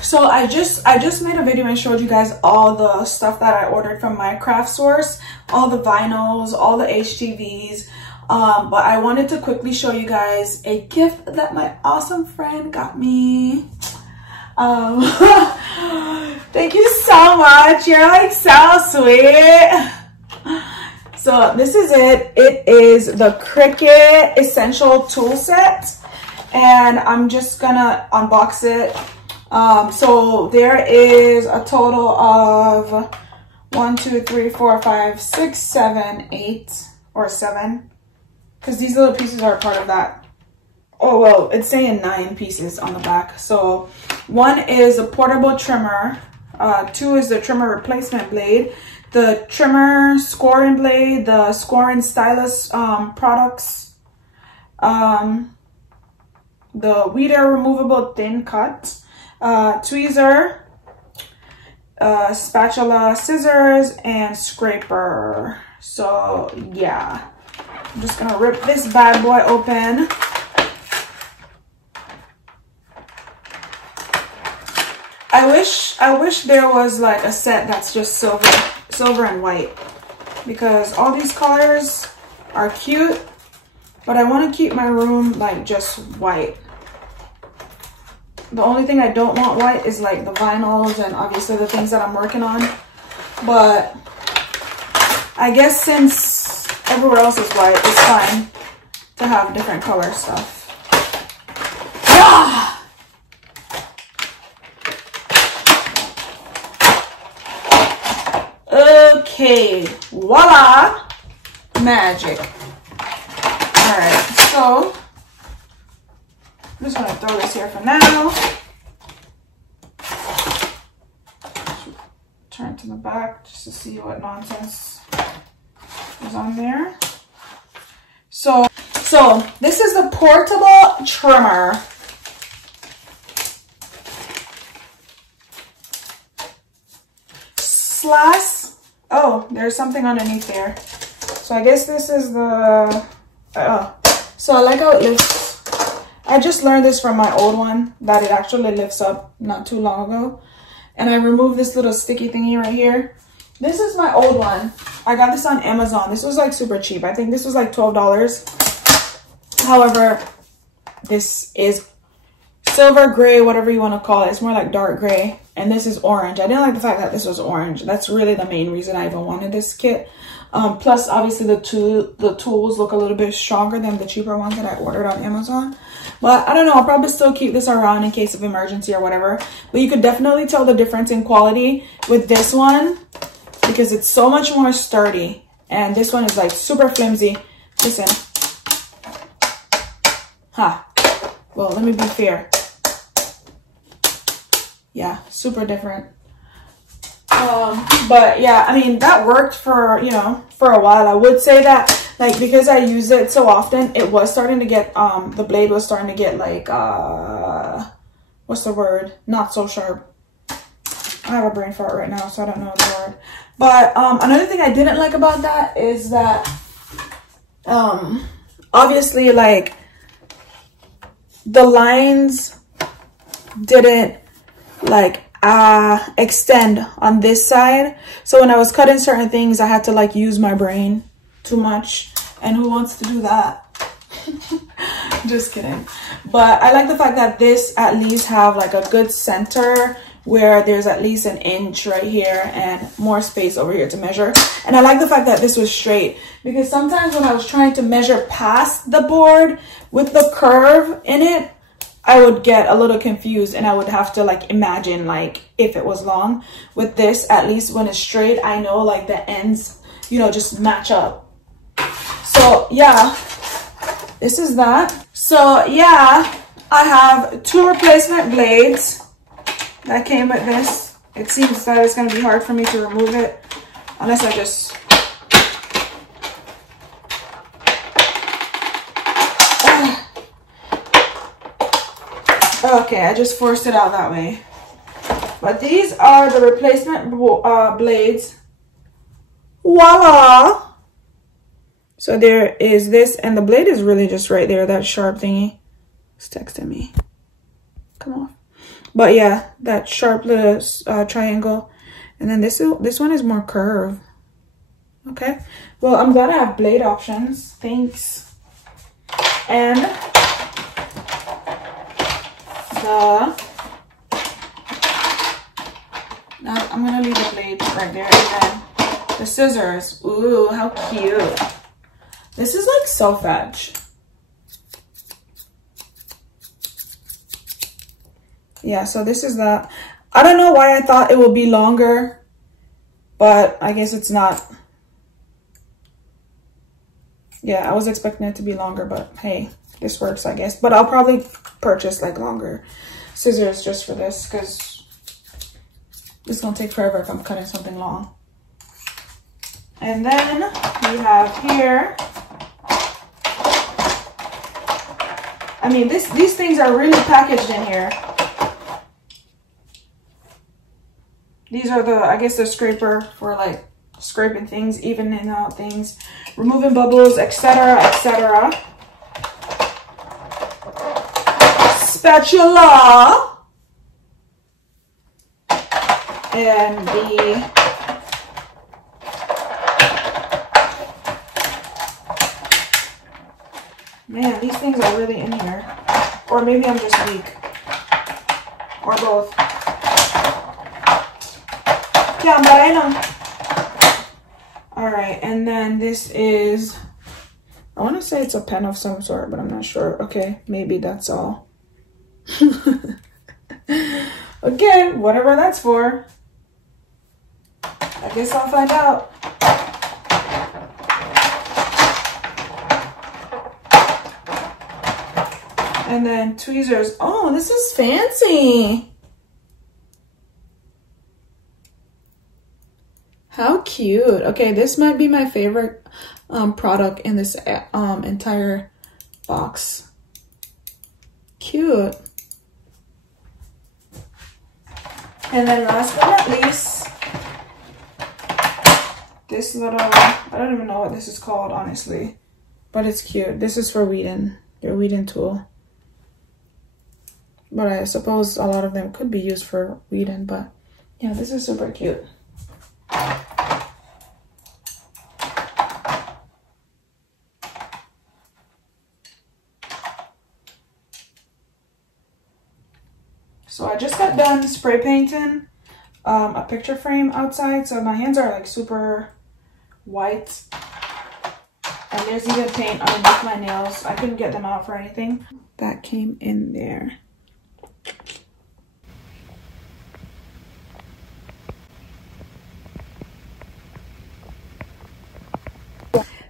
So I just made a video and showed you guys all the stuff that I ordered from my craft source, all the vinyls, all the HTVs. But I wanted to quickly show you guys a gift that my awesome friend got me. Thank you so much. You're like so sweet. So this is it. It is the Cricut Essential Tool Set, and I'm just gonna unbox it. So there is a total of 1, 2, 3, 4, 5, 6, 7, 8, or 7, because these little pieces are part of that. Oh, well, it's saying 9 pieces on the back. So 1 is a portable trimmer, 2 is the trimmer replacement blade, the trimmer scoring blade, the scoring stylus products, the weeder removable thin cut, tweezer, spatula, scissors, and scraper. So yeah, I'm just gonna rip this bad boy open. I wish there was like a set that's just silver and white, because all these colors are cute, but I want to keep my room like just white. The only thing I don't want white is like the vinyls and obviously the things that I'm working on. But I guess since everywhere else is white, it's fine to have different color stuff. Ah! Okay, voila, magic. All right, so I'm just gonna throw this here for now. Turn to the back just to see what nonsense is on there. So this is the portable trimmer. Oh, there's something underneath there. So I guess this is the, so I like how it lifts. I just learned this from my old one, that it actually lifts up not too long ago. And I removed this little sticky thingy right here. This is my old one. I got this on Amazon. This was like super cheap. I think this was like $12. However, this is silver gray, whatever you want to call it. It's more like dark gray. And this is orange. I didn't like the fact that this was orange. That's really the main reason I even wanted this kit. Plus, obviously, the tools look a little bit stronger than the cheaper ones that I ordered on Amazon. But I don't know. I'll probably still keep this around in case of emergency or whatever. But you could definitely tell the difference in quality with this one, because it's so much more sturdy. And this one is like super flimsy. Listen. Well, let me be fair. Yeah, super different. But yeah, I mean, that worked for, you know, for a while. I would say that, like, because I use it so often, it was starting to get, the blade was starting to get like, what's the word? Not so sharp. I have a brain fart right now, so I don't know the word. But another thing I didn't like about that is that, obviously, like, the lines didn't like extend on this side. So when I was cutting certain things, I had to like use my brain too much, and who wants to do that? Just kidding. But I like the fact that this at least have like a good center where there's at least an inch right here and more space over here to measure. And I like the fact that this was straight, because sometimes when I was trying to measure past the board with the curve in it, I would get a little confused and I would have to like imagine like if it was long. With this, at least when it's straight, I know like the ends, you know, just match up. So yeah, this is that. So yeah, I have 2 replacement blades that came with this. It seems that it's going to be hard for me to remove it unless I just... Okay, I just forced it out that way. But these are the replacement blades. Voila! So there is this, and the blade is really just right there, that sharp thingy. It's texting me. Come on. But yeah, that sharp little triangle. And then this one is more curved. Okay. Well, I'm glad I have blade options. Thanks. And I'm gonna leave the blade right there, and then the scissors. Ooh, how cute. This is like self-edge. Yeah, so this is that. I don't know why I thought it would be longer, but I guess it's not. Yeah, I was expecting it to be longer, but hey, this works, I guess. But I'll probably purchase like longer scissors just for this, because this is gonna take forever if I'm cutting something long. And then we have here, I mean, these things are really packaged in here. These are the, I guess, the scraper for like scraping things, evening out things, removing bubbles, etc., etc. Spatula. And the man, these things are really in here. Or maybe I'm just weak. Or both. Alright, and then this is, I want to say it's a pen of some sort, but I'm not sure. Okay, maybe that's all. Okay, whatever that's for. I guess I'll find out. And then tweezers. Oh, this is fancy. How cute. Okay, this might be my favorite product in this entire box. Cute. And then last but not least, this little, I don't even know what this is called, honestly, but it's cute. This is for weeding, your weeding tool. But I suppose a lot of them could be used for weeding, but yeah, this is super cute. So I just got done spray painting a picture frame outside. So my hands are like super white. And there's even paint underneath my nails. I couldn't get them out for anything. That came in there.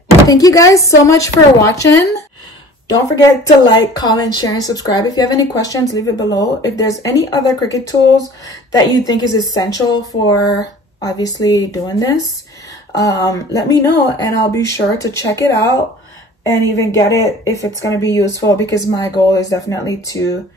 Thank you guys so much for watching. Don't forget to like, comment, share, and subscribe. If you have any questions, leave it below. If there's any other Cricut tools that you think is essential for obviously doing this, let me know and I'll be sure to check it out and even get it if it's going to be useful, because my goal is definitely to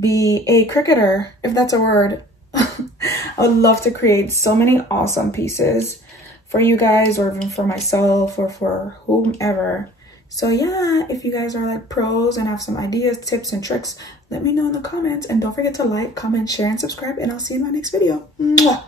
be a Cricuter, if that's a word. I would love to create so many awesome pieces for you guys, or even for myself, or for whomever. So yeah, if you guys are like pros and have some ideas, tips, and tricks, let me know in the comments. And don't forget to like, comment, share, and subscribe. And I'll see you in my next video. Mwah!